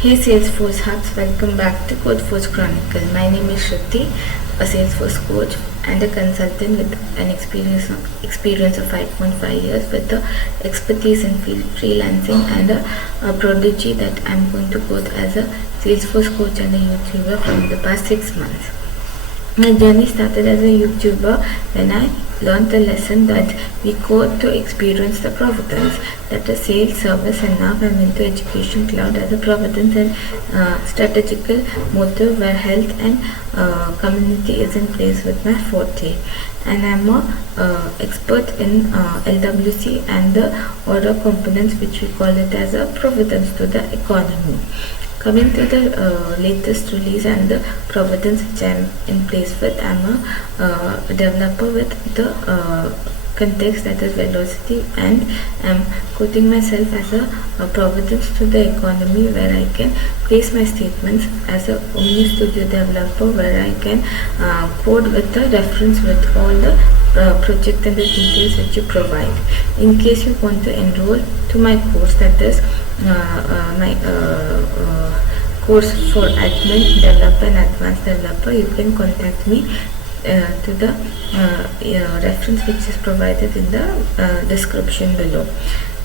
Hey Salesforce Hubs, welcome back to Codeforce Chronicles. My name is Shruti, a Salesforce coach and a consultant with an experience of 5.5 years with the expertise in freelancing and a prodigy that I'm going to quote as a Salesforce coach and a YouTuber from the past 6 months. My journey started as a YouTuber when I learned the lesson that we code to experience the providence, that is sales, service, and now I'm into education cloud as a providence and strategical motive where health and community is in place with my forte. And I'm a expert in LWC and the order components, which we call it as a providence to the economy. Coming to the latest release and the providence which I am in place with, I am a developer with the context, that is velocity, and I am quoting myself as a providence to the economy where I can place my statements as a Omni Studio developer where I can code with the reference with all the project and the details which you provide. In case you want to enroll to my course, that is my course for admin developer and advanced developer, you can contact me to the reference which is provided in the description below.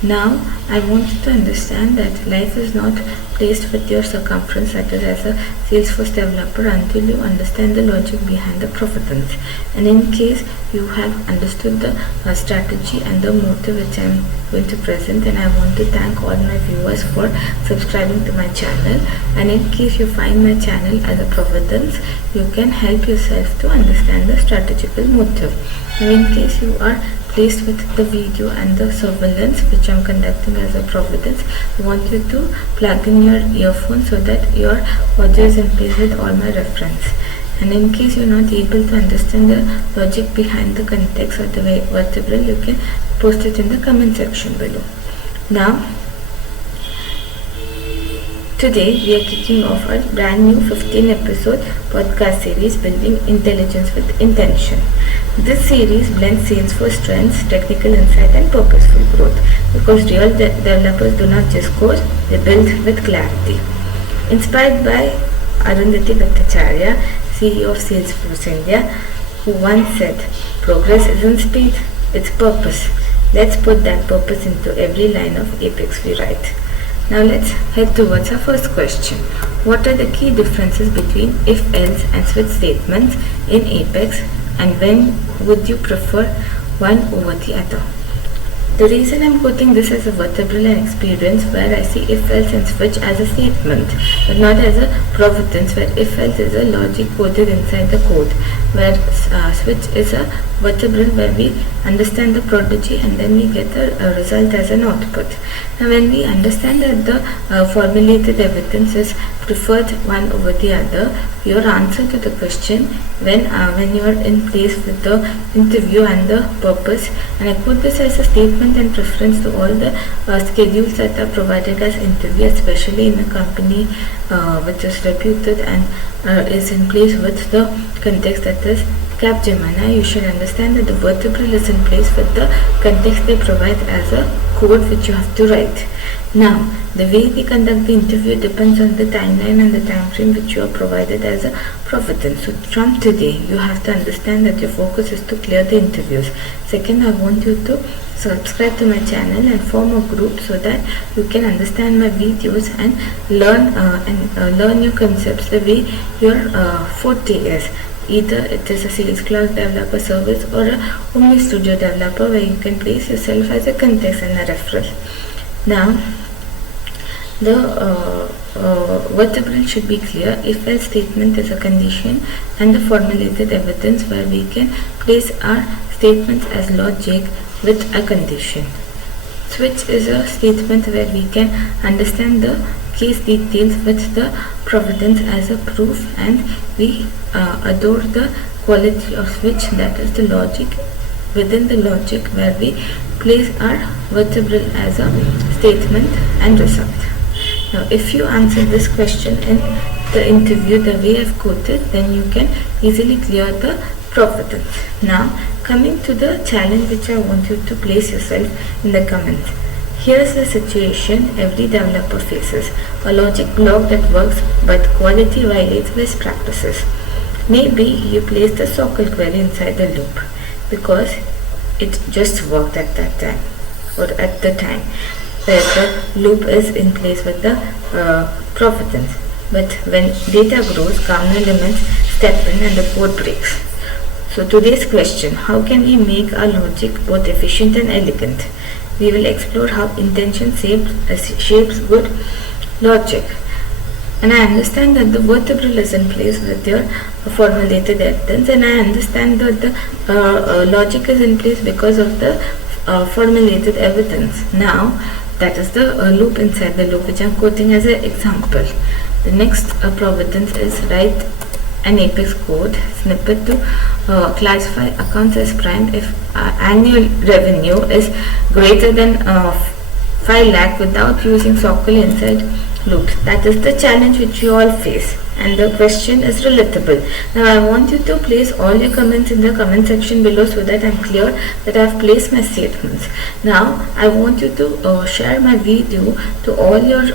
Now I want you to understand that life is not placed with your circumference, that is as a Salesforce developer, until you understand the logic behind the providence. And in case you have understood the strategy and the motive which I am going to present, and I want to thank all my viewers for subscribing to my channel. And in case you find my channel as a providence, you can help yourself to understand the strategical motive. And in case you are placed with the video and the surveillance which I am conducting as a providence, I want you to plug in your earphone so that your audio is in place with all my reference. And in case you are not able to understand the logic behind the context or the vertebral, you can post it in the comment section below. Now, today we are kicking off a brand new 15-episode podcast series, Building Intelligence with Intention. This series blends Salesforce strengths, technical insight, and purposeful growth, because real developers do not just code, they build with clarity. Inspired by Arundhati Bhattacharya, CEO of Salesforce India, who once said, "Progress isn't speed, it's purpose." Let's put that purpose into every line of Apex we write. Now let's head towards our first question. What are the key differences between if, else and switch statements in Apex, and when would you prefer one over the other? The reason I'm quoting this as a vertebral and experience, where I see if, else and switch as a statement, but not as a providence, where if, else is a logic coded inside the code, where switch is a vertebral where we understand the prodigy and then we get the result as an output. Now when we understand that the formulated evidence is preferred one over the other, your answer to the question when you are in place with the interview and the purpose, and I put this as a statement and preference to all the schedules that are provided as interview, especially in a company which is reputed and is in place with the context, that is Capgemini. You should understand that the vertebral is in place with the context they provide as a code which you have to write. Now, the way we conduct the interview depends on the timeline and the time frame which you are provided as a providence. So from today, you have to understand that your focus is to clear the interviews. Second, I want you to subscribe to my channel and form a group so that you can understand my videos and learn your concepts the way your forte is. Either it is a Sales Cloud developer service or a Omni Studio developer where you can place yourself as a context and a reference. Now, the vertebral should be clear. If else statement is a condition, and the formulated evidence where we can place our statements as logic with a condition. Switch is a statement where we can understand the case details with the providence as a proof, and we adore the quality of switch, that is the logic within the logic where we place our vertebral as a statement and result. Now if you answer this question in the interview the way I've quoted, then you can easily clear the providence. Now coming to the challenge which I want you to place yourself in the comments. Here's the situation every developer faces: a logic block that works but quality violates best practices. Maybe you placed a SOQL query inside the loop because it just worked at that time or at the time where the loop is in place with the providence. But when data grows, kernel elements step in and the code breaks. So today's question: how can we make our logic both efficient and elegant? We will explore how intention shapes good logic. And I understand that the vertebral is in place with your formulated evidence, and I understand that the logic is in place because of the formulated evidence. Now, that is the loop inside the loop, which I am quoting as an example. The next providence is write an Apex code snippet to classify accounts as primed if annual revenue is greater than 5 lakh without using SOQL inside loops. That is the challenge which you all face, and the question is relatable. Now I want you to place all your comments in the comment section below so that I am clear that I have placed my statements. Now I want you to share my video to all your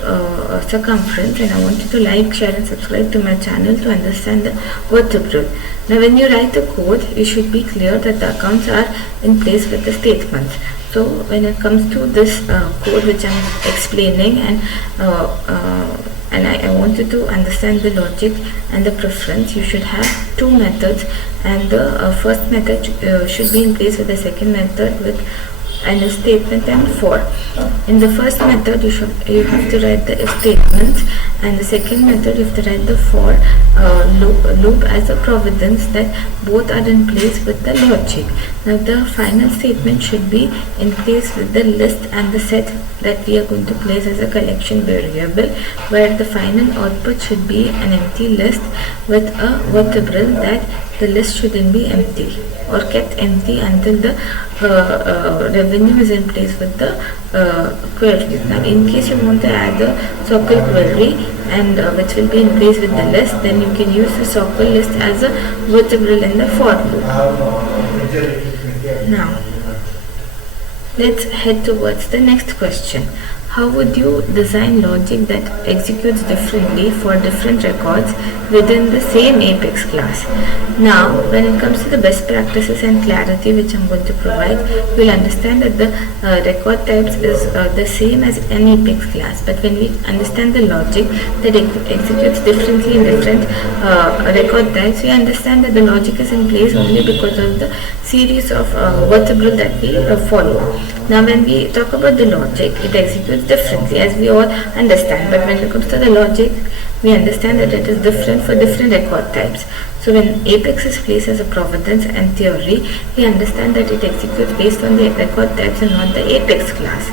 circumference, and I want you to like, share and subscribe to my channel to understand the vertebral. Now when you write the code, you should be clear that the accounts are in place with the statements. So when it comes to this code which I am explaining, and I want you to understand the logic and the preference, you should have two methods, and the first method should be in place with the second method with and a statement and for. In the first method you have to write the if statements, and the second method you have to write the for loop as a providence that both are in place with the logic. Now the final statement should be in place with the list and the set that we are going to place as a collection variable, where the final output should be an empty list with a vertebral that the list shouldn't be empty or kept empty until the revenue is in place with the query. Now in case you want to add a SOQL query and which will be in place with the list, then you can use the SOQL list as a vertebral in the for loop. Now let's head towards the next question. How would you design logic that executes differently for different records within the same Apex class? Now, when it comes to the best practices and clarity which I'm going to provide, you'll understand that the record types is the same as an Apex class. But when we understand the logic that executes differently in different record types, we understand that the logic is in place only because of the series of vertebral that we follow. Now, when we talk about the logic, it executes differently, as we all understand, but when it comes to the logic, we understand that it is different for different record types. So when Apex is placed as a providence and theory, we understand that it executes based on the record types and not the Apex class.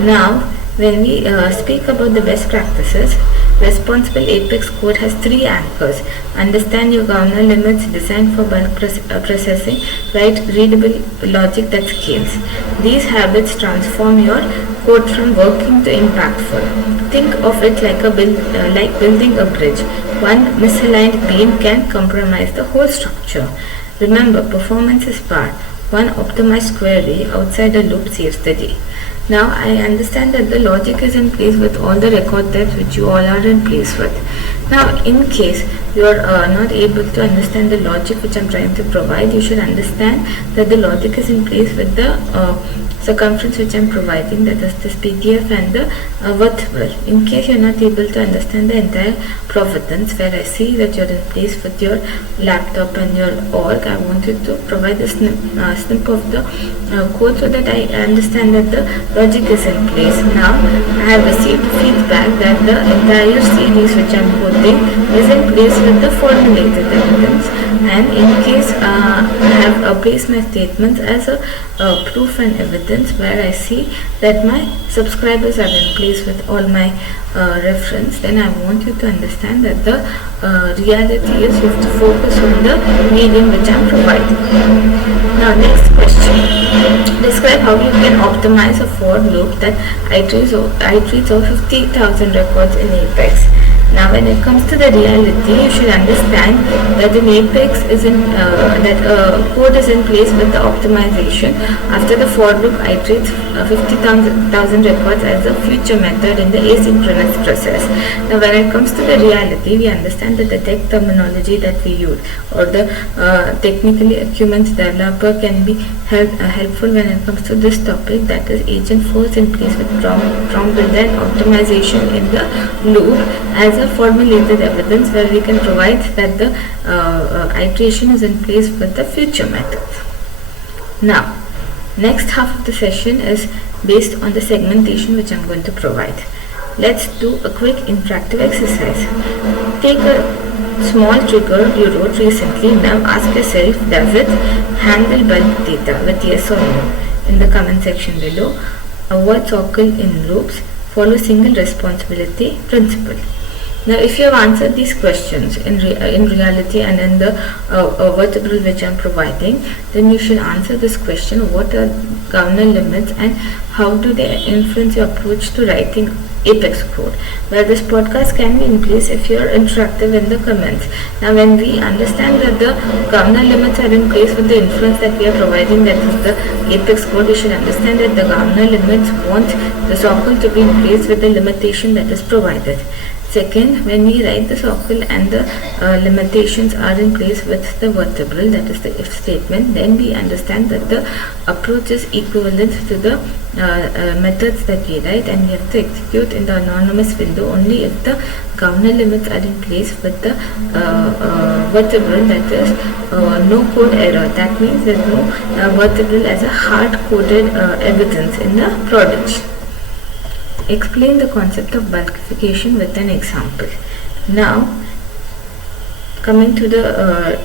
Now when we speak about the best practices, responsible Apex code has 3 anchors. Understand your kernel limits, design for bulk processing, write readable logic that scales. These habits transform your code from working to impactful. Think of it like like building a bridge. One misaligned beam can compromise the whole structure. Remember, performance is power. One optimized query outside a loop saves the day. Now I understand that the logic is in place with all the record types which you all are in place with. Now in case you are not able to understand the logic which I am trying to provide, you should understand that the logic is in place with the circumference which I am providing, that is this PDF and the vertebral. In case you are not able to understand the entire providence, where I see that you are in place with your laptop and your org, I want you to provide a snip of the code so that I understand that the logic is in place. Now I have received feedback that the entire series which I am quoting is in place with the formulated evidence, and in case I have placed my statements as a proof and evidence, where I see that my subscribers are in place with all my reference, then I want you to understand that the reality is you have to focus on the medium which I am providing. Now next question. Describe how you can optimize a for loop that iterates over 50,000 records in Apex. Now when it comes to the reality, you should understand that in Apex is in code is in place with the optimization after the for loop iterates 50,000 records as a future method in the asynchronous process. Now when it comes to the reality, we understand that the tech terminology that we use or the technically acumen developer can be helpful when it comes to this topic, that is agent force in place with prompt builder and optimization in the loop as a formulated evidence where we can provide that the iteration is in place with the future methods. Now, next half of the session is based on the segmentation which I'm going to provide. Let's do a quick interactive exercise. Take a small trigger you wrote recently. Now ask yourself, does it handle bulk data with yes or no? In the comment section below, avoid SOQL in loops, follow single responsibility principle. Now if you have answered these questions in reality and in the vertebral which I am providing, then you should answer this question: what are governor limits and how do they influence your approach to writing Apex code? Where this podcast can be in place if you are interactive in the comments. Now when we understand that the governor limits are in place with the influence that we are providing, that is the Apex code, we should understand that the governor limits want the SOQL to be in place with the limitation that is provided. Second, when we write the SOQL and the limitations are in place with the vertebral, that is the if statement, then we understand that the approach is equivalent to the methods that we write, and we have to execute in the anonymous window only if the governor limits are in place with the vertebral, that is no code error. That means there is no vertebral as a hard-coded evidence in the production. Explain the concept of bulkification with an example. Now, coming to the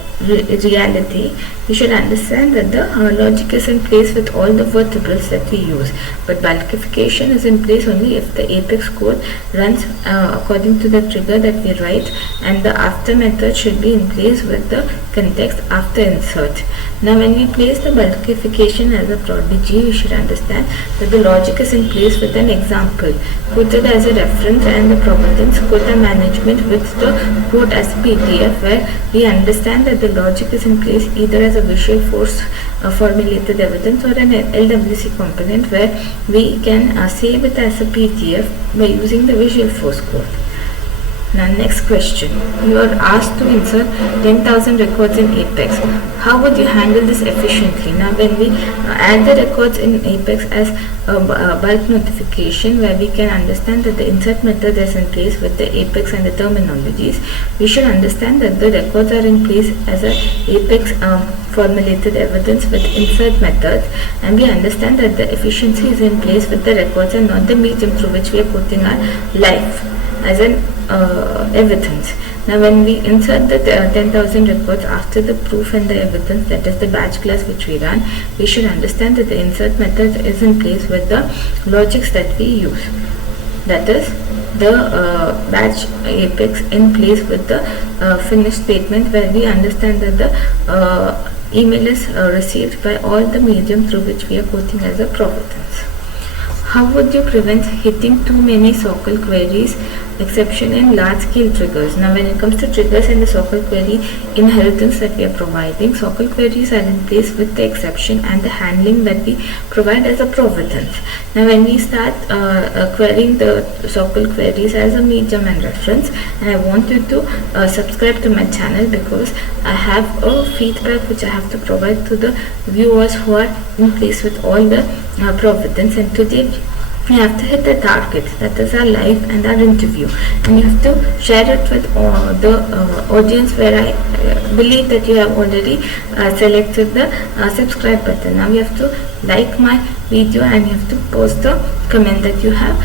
reality, we should understand that the logic is in place with all the vertebrals that we use, but bulkification is in place only if the Apex code runs according to the trigger that we write, and the after method should be in place with the context after insert. Now when we place the bulkification as a prodigy, we should understand that the logic is in place with an example quoted as a reference, and the providence quota management with the code as PDF, where we understand that the logic is in place either as a visual force formulated evidence or an LWC component, where we can save it as a PDF by using the visual force code. Now next question, you are asked to insert 10,000 records in Apex. How would you handle this efficiently? Now when we add the records in Apex as a bulk notification, where we can understand that the insert method is in place with the Apex and the terminologies, we should understand that the records are in place as a Apex formulated evidence with insert methods, and we understand that the efficiency is in place with the records and not the medium through which we are quoting our life as an evidence. Now when we insert the 10,000 records after the proof and the evidence, that is the batch class which we run, we should understand that the insert method is in place with the logics that we use, that is the batch Apex in place with the finish statement, where we understand that the email is received by all the medium through which we are quoting as a providence. How would you prevent hitting too many SOQL queries exception in large scale triggers? Now when it comes to triggers in the SOQL query inheritance that we are providing, SOQL queries are in place with the exception and the handling that we provide as a providence. Now when we start querying the SOQL queries as a medium and reference, and I want you to subscribe to my channel, because I have a feedback which I have to provide to the viewers who are in place with all the providence, and today we have to hit the target, that is our live and our interview, and you have to share it with the audience, where I believe that you have already selected the subscribe button. Now you have to like my video and you have to post the comment that you have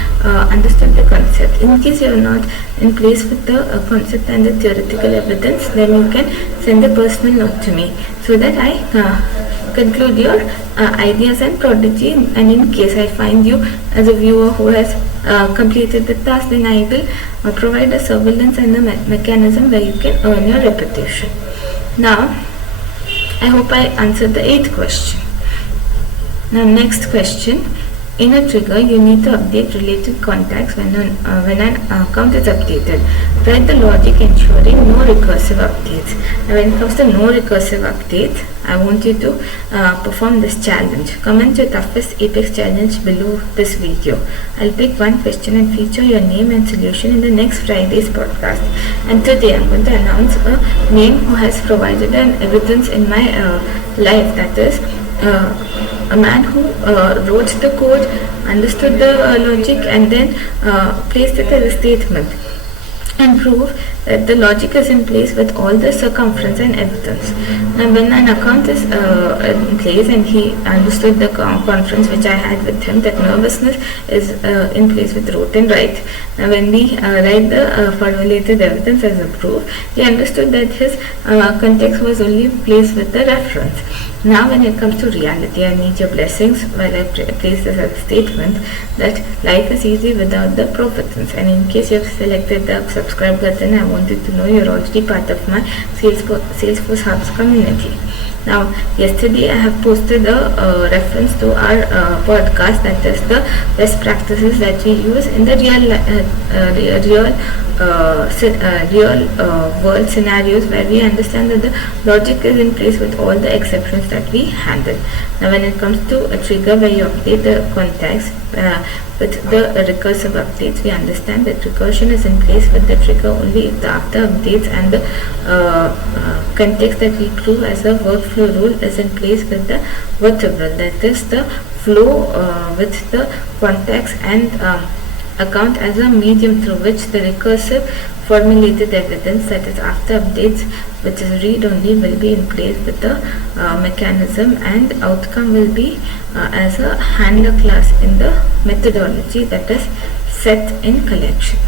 understood the concept. In case you are not in place with the concept and the theoretical evidence, then you can send a personal note to me so that I conclude your ideas and prodigy, and in case I find you as a viewer who has completed the task, then I will provide a surveillance and a mechanism where you can earn your reputation. Now I hope I answered the 8th question. Now next question, In a trigger, you need to update related contacts when an account is updated. Write the logic ensuring no recursive updates. Now, when it comes to no recursive updates, I want you to perform this challenge. Comment your toughest Apex challenge below this video. I'll pick one question and feature your name and solution in the next Friday's podcast. And today I'm going to announce a name who has provided an evidence in my life, that is a man who wrote the code, understood the logic, and then placed it as a statement and prove that the logic is in place with all the circumference and evidence. Now, when an account is in place and he understood the conference which I had with him, that nervousness is in place with wrote and write. Now, when we write the formulated evidence as a proof, he understood that his context was only placed with the reference. Now, when it comes to reality, I need your blessings while I place this as a statement that life is easy without the providence. And in case you have selected the subscribe button, I wanted to know you're already part of my Salesforce Hubs community. Now, yesterday I have posted a reference to our podcast, that is the best practices that we use in the real world scenarios where we understand that the logic is in place with all the exceptions that we handle. Now, when it comes to a trigger where you update the context with the recursive updates, we understand that recursion is in place with the trigger only if the after updates and the context that we prove as a workflow rule is in place with the vertebral, that is the flow with the context and account as a medium through which the recursive formulated evidence, that is after updates, which is read only, will be in place with the mechanism, and outcome will be as a handler class in the methodology that is set in collections.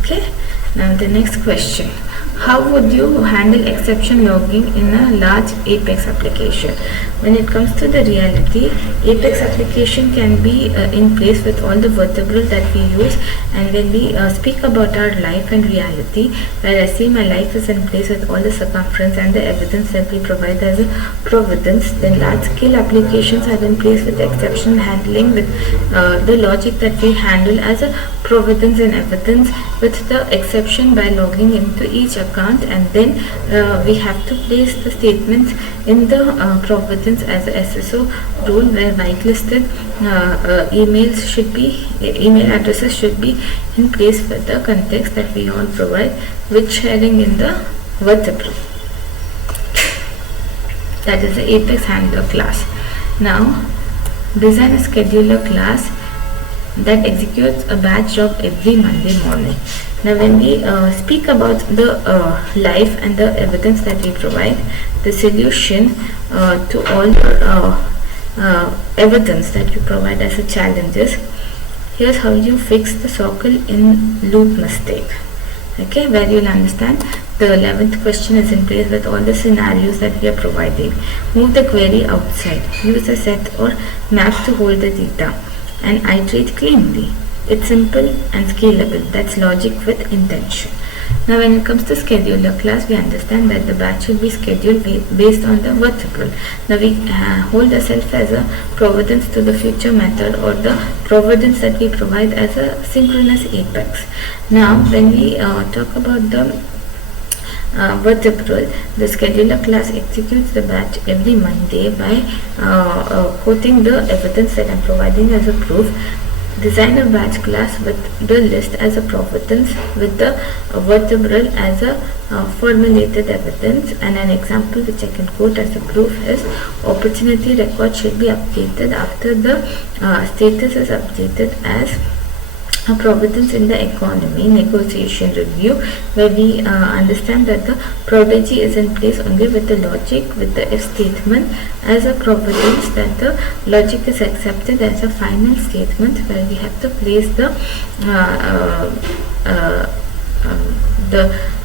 Okay, now the next question. How would you handle exception logging in a large Apex application? When it comes to the reality, Apex application can be in place with all the vertebral that we use, and when we speak about our life and reality, where I see my life is in place with all the circumference and the evidence that we provide as a providence, then large scale applications are in place with exception handling with the logic that we handle as a providence and evidence with the exception by logging into each account, and then we have to place the statements in the providence as a SSO rule, where whitelisted email addresses should be in place with the context that we all provide with sharing in the vertebral, that is the Apex handler class. Now, design a scheduler class that executes a batch job every Monday morning. Now, when we speak about the life and the evidence that we provide, the solution to all the evidence that you provide as a challenge is, here's how you fix the SOQL in loop mistake. Okay, where you'll understand the 11th question is in place with all the scenarios that we are providing. Move the query outside, use a set or map to hold the data, and iterate cleanly. It's simple and scalable. That's logic with intention. Now, when it comes to scheduler class, we understand that the batch will be scheduled based on the vertebral. Now, we hold ourselves as a providence to the future method, or the providence that we provide as a synchronous Apex. Now, when we talk about the vertebral, the scheduler class executes the batch every Monday by quoting the evidence that I'm providing as a proof. Design a batch class with the list as a providence, with the vertebral as a formulated evidence, and an example which I can quote as a proof is, opportunity record should be updated after the status is updated as a providence in the economy negotiation review, where we understand that the prodigy is in place only with the logic, with the if statement as a providence, that the logic is accepted as a final statement, where we have to place the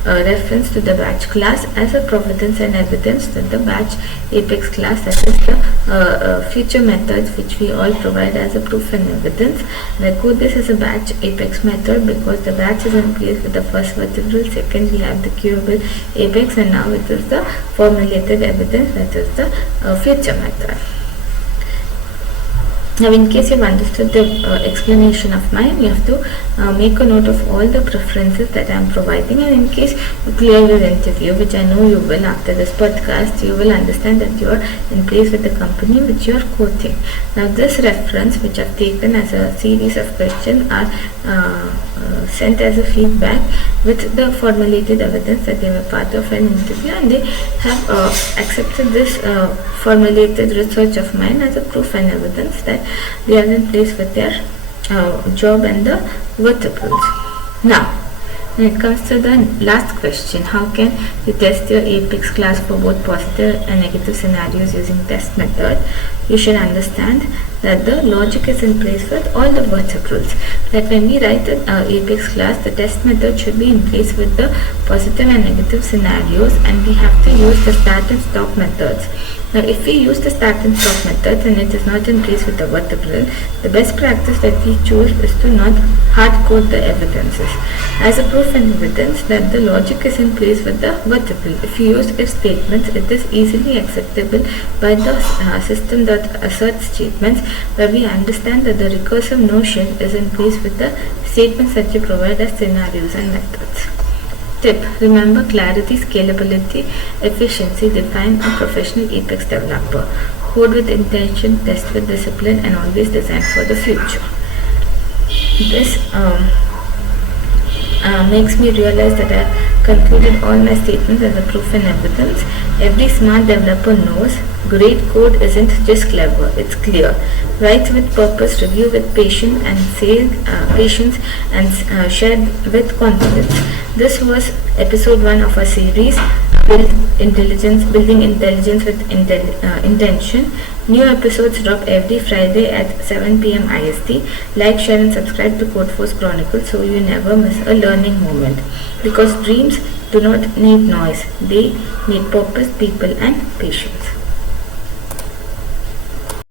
reference to the batch class as a providence and evidence, that the batch Apex class, that is the future methods which we all provide as a proof and evidence. And I quote this as a batch Apex method because the batch is in place with the first vertebral, second we have the queuable Apex, and now it is the formulated evidence, that is the future method. Now, in case you've understood the explanation of mine, you have to make a note of all the preferences that I am providing, and in case you clear your interview, which I know you will after this podcast, you will understand that you are in place with the company which you are quoting. Now, this reference which I've taken as a series of questions are sent as a feedback with the formulated evidence that they were part of an interview, and they have accepted this formulated research of mine as a proof and evidence that they are in place with their job and the vertebrals. Now, when it comes to the last question, how can you test your Apex class for both positive and negative scenarios using test method? You should understand that the logic is in place with all the vertebrals. That when we write the Apex class, the test method should be in place with the positive and negative scenarios, and we have to use the start and stop methods. Now, if we use the start and stop methods and it is not in place with the vertebral, the best practice that we choose is to not hard code the evidences as a proof and evidence that the logic is in place with the vertebral. If you use if statements, it is easily acceptable by the system that asserts statements, where we understand that the recursive notion is in place with the statements that you provide as scenarios and methods. Tip: remember, clarity, scalability, efficiency define a professional Apex developer. Code with intention, test with discipline, and always design for the future. This makes me realize that I have concluded all my statements as a proof and evidence. Every smart developer knows great code isn't just clever, it's clear. Write with purpose, review with patience, and share with confidence. This was episode 1 of our series, Building Intelligence with Intention. New episodes drop every Friday at 7 p.m. IST. Like, share and subscribe to Codeforce Chronicles so you never miss a learning moment. Because dreams do not need noise, they need purpose, people and patience.